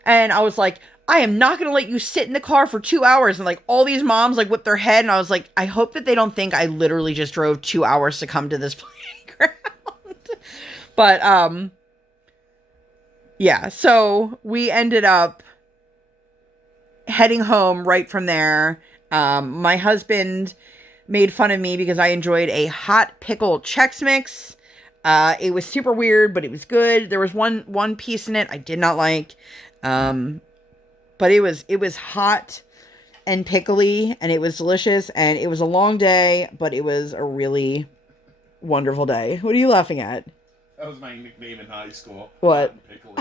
And I was like, I am not going to let you sit in the car for 2 hours. And, like, all these moms, like, whip their head. And I was like, I hope that they don't think I literally just drove 2 hours to come to this playground. But, yeah, so we ended up heading home right from there. My husband made fun of me because I enjoyed a hot pickle Chex Mix. It was super weird, but it was good. There was one piece in it I did not like. But it was hot and pickly, and it was delicious, and it was a long day, but it was a really wonderful day. What are you laughing at? That was my nickname in high school. What? Pickly.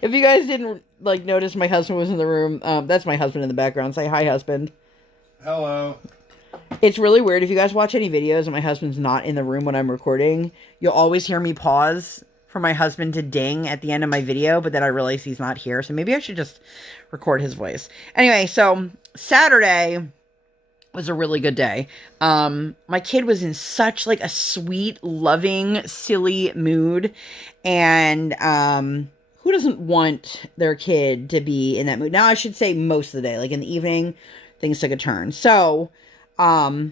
If you guys didn't like notice, my husband was in the room. That's my husband in the background. Say hi, husband. Hello. It's really weird. If you guys watch any videos and my husband's not in the room when I'm recording, you'll always hear me pause for my husband to ding at the end of my video, but then I realize he's not here, so maybe I should just record his voice. Anyway, so Saturday was a really good day. My kid was in such like a sweet, loving, silly mood, and who doesn't want their kid to be in that mood? Now, I should say most of the day, like in the evening, things took a turn. So, how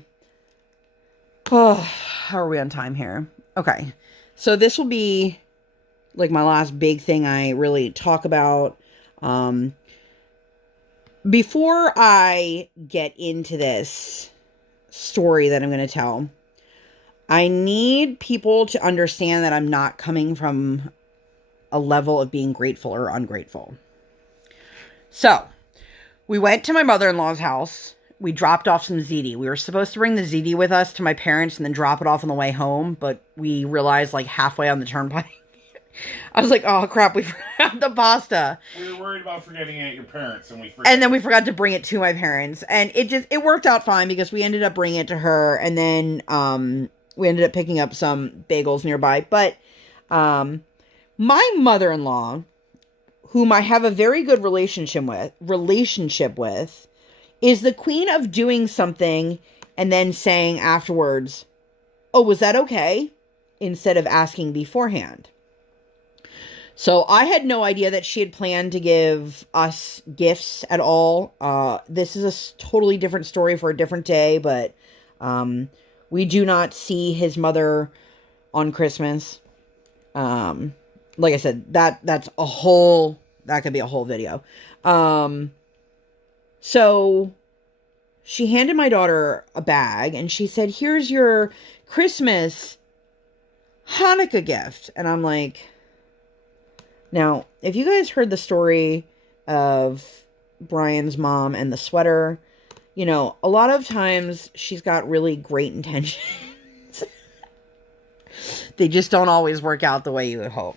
are we on time here? Okay. So this will be like my last big thing I really talk about. Before I get into this story that I'm going to tell, I need people to understand that I'm not coming from a level of being grateful or ungrateful. So, we went to my mother-in-law's house. We dropped off some ziti. We were supposed to bring the ziti with us to my parents and then drop it off on the way home, but we realized like halfway on the turnpike. I was like, oh crap, we forgot the pasta. We were worried about forgetting it at your parents, and then we forgot to bring it to my parents. And it worked out fine because we ended up bringing it to her, and then we ended up picking up some bagels nearby. But my mother-in-law, whom I have a very good relationship with, is the queen of doing something and then saying afterwards, oh, was that okay? Instead of asking beforehand. So I had no idea that she had planned to give us gifts at all. This is a totally different story for a different day, but we do not see his mother on Christmas. Like I said, that could be a whole video. So she handed my daughter a bag and she said, here's your Christmas Hanukkah gift. And I'm like, now, if you guys heard the story of Brian's mom and the sweater, you know, a lot of times she's got really great intentions. They just don't always work out the way you would hope.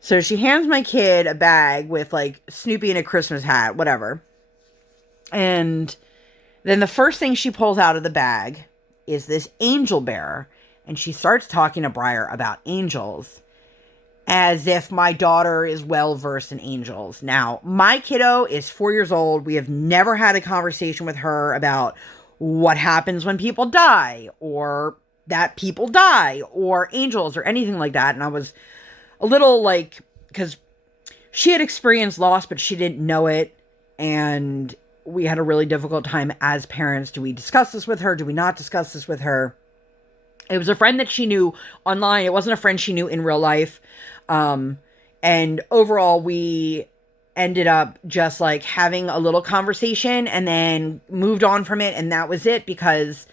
So she hands my kid a bag with like Snoopy and a Christmas hat, whatever. And then the first thing she pulls out of the bag is this angel bear. And she starts talking to Briar about angels as if my daughter is well versed in angels. Now, my kiddo is 4 years old. We have never had a conversation with her about what happens when people die, or that people die, or angels, or anything like that. And I was a little like, because she had experienced loss, but she didn't know it. And we had a really difficult time as parents. Do we discuss this with her? Do we not discuss this with her? It was a friend that she knew online. It wasn't a friend she knew in real life. And overall, we ended up just like having a little conversation and then moved on from it. And that was it, because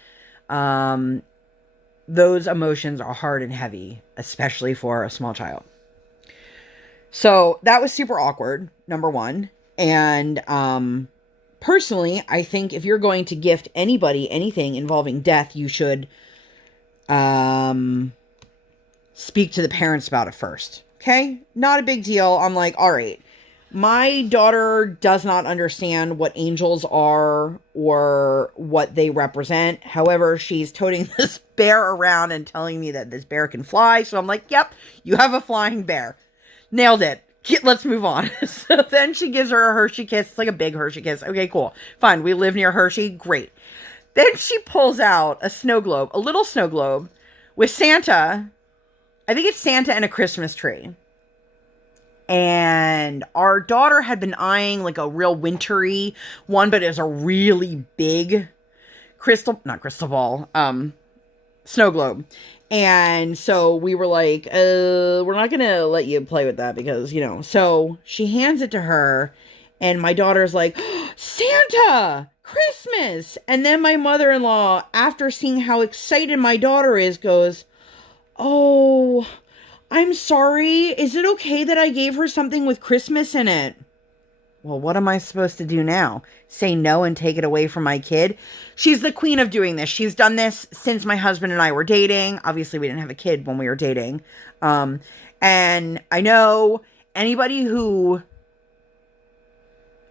those emotions are hard and heavy, especially for a small child. So that was super awkward, number one. And personally, I think if you're going to gift anybody anything involving death, you should speak to the parents about it first. Okay? Not a big deal. I'm like, all right. My daughter does not understand what angels are or what they represent. However, she's toting this bear around and telling me that this bear can fly. So I'm like, yep, you have a flying bear. Nailed it. Let's move on. So then she gives her a Hershey kiss. It's like a big Hershey kiss. Okay, cool. Fine. We live near Hershey. Great. Then she pulls out a snow globe, a little snow globe with Santa. I think it's Santa and a Christmas tree. And our daughter had been eyeing like a real wintry one, but it was a really big snow globe. And so we were like, we're not going to let you play with that because, you know. So she hands it to her and my daughter's like, oh, Santa! Christmas! And then my mother-in-law, after seeing how excited my daughter is, goes, oh, I'm sorry. Is it okay that I gave her something with Christmas in it? well, what am I supposed to do now? Say no and take it away from my kid? She's the queen of doing this. She's done this since my husband and I were dating. Obviously, we didn't have a kid when we were dating. And I know anybody who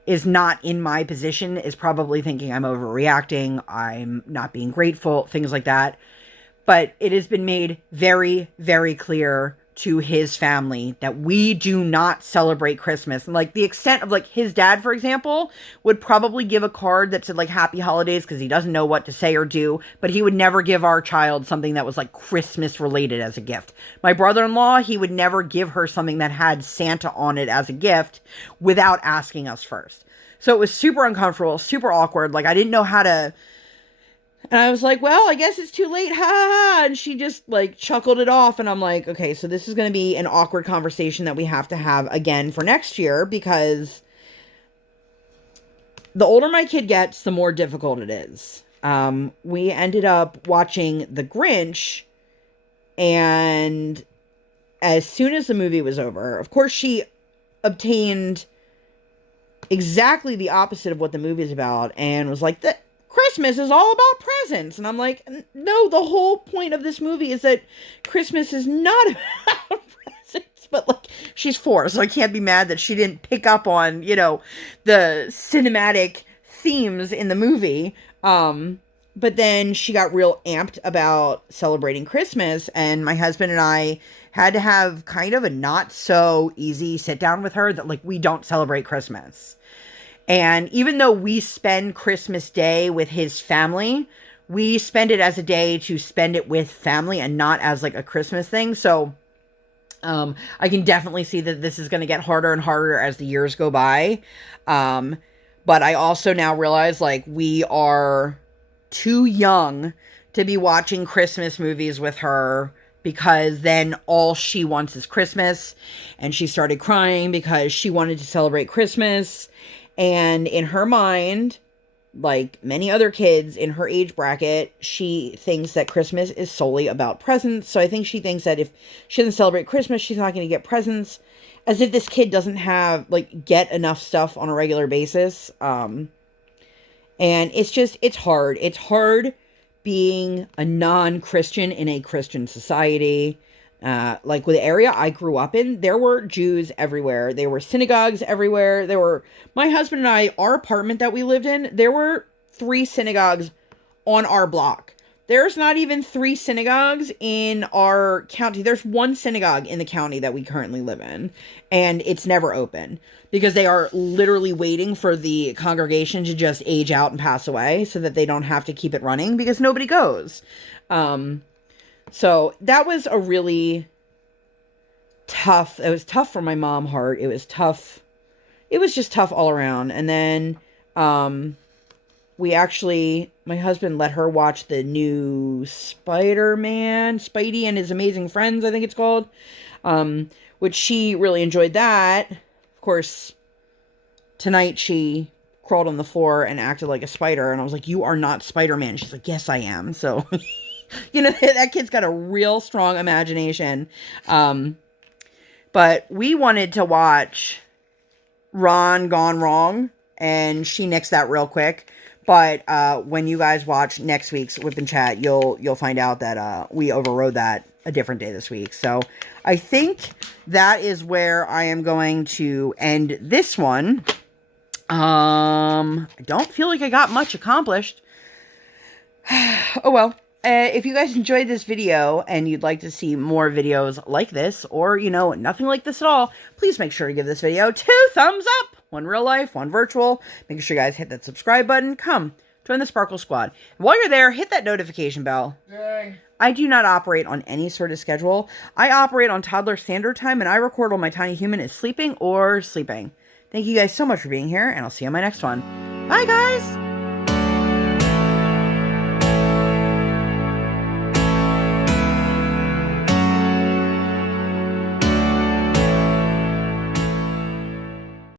is not in my position is probably thinking I'm overreacting, I'm not being grateful, things like that. But it has been made very, very clear to his family that we do not celebrate Christmas. And like the extent of like his dad, for example, would probably give a card that said like happy holidays because he doesn't know what to say or do, but he would never give our child something that was like Christmas related as a gift. My brother-in-law, he would never give her something that had Santa on it as a gift without asking us first. So it was super uncomfortable, super awkward. Like I didn't know how to. And I was like, well, I guess it's too late. Ha ha ha. And she just like chuckled it off. And I'm like, okay, so this is going to be an awkward conversation that we have to have again for next year, because the older my kid gets, the more difficult it is. We ended up watching The Grinch, and as soon as the movie was over, of course, she obtained exactly the opposite of what the movie is about and was like, that Christmas is all about presents. And I'm like, no, the whole point of this movie is that Christmas is not about presents. But like, she's 4, so I can't be mad that she didn't pick up on, you know, the cinematic themes in the movie. But then she got real amped about celebrating Christmas, and my husband and I had to have kind of a not so easy sit down with her that like, we don't celebrate Christmas. And even though we spend Christmas Day with his family, we spend it as a day to spend it with family and not as like a Christmas thing. So I can definitely see that this is going to get harder and harder as the years go by. But I also now realize like we are too young to be watching Christmas movies with her, because then all she wants is Christmas. And she started crying because she wanted to celebrate Christmas. And in her mind, like many other kids in her age bracket, she thinks that Christmas is solely about presents. So I think she thinks that if she doesn't celebrate Christmas, she's not going to get presents. As if this kid doesn't have, like, get enough stuff on a regular basis. And it's hard. It's hard being a non-Christian in a Christian society. Like with the area I grew up in, there were Jews everywhere. There were synagogues everywhere. My husband and I, our apartment that we lived in, there were 3 synagogues on our block. There's not even 3 synagogues in our county. There's 1 synagogue in the county that we currently live in, and it's never open because they are literally waiting for the congregation to just age out and pass away so that they don't have to keep it running because nobody goes. So that was a really tough, it was tough for my mom heart. It was tough. It was just tough all around. And then, my husband let her watch the new Spider-Man, Spidey and His Amazing Friends, I think it's called, which she really enjoyed that. Of course, tonight she crawled on the floor and acted like a spider. And I was like, you are not Spider-Man. She's like, yes, I am. So... You know, that kid's got a real strong imagination. But we wanted to watch Ron Gone Wrong, and she nixed that real quick. But when you guys watch next week's WIP Chat, you'll find out that we overrode that a different day this week. So I think that is where I am going to end this one. I don't feel like I got much accomplished. Oh well. If you guys enjoyed this video and you'd like to see more videos like this, or, you know, nothing like this at all, please make sure to give this video 2 thumbs up. 1 real life, 1 virtual. Make sure you guys hit that subscribe button. Come, join the Sparkle Squad. And while you're there, hit that notification bell. Dang. I do not operate on any sort of schedule. I operate on toddler standard time, and I record while my tiny human is sleeping or sleeping. Thank you guys so much for being here, and I'll see you on my next one. Bye, guys!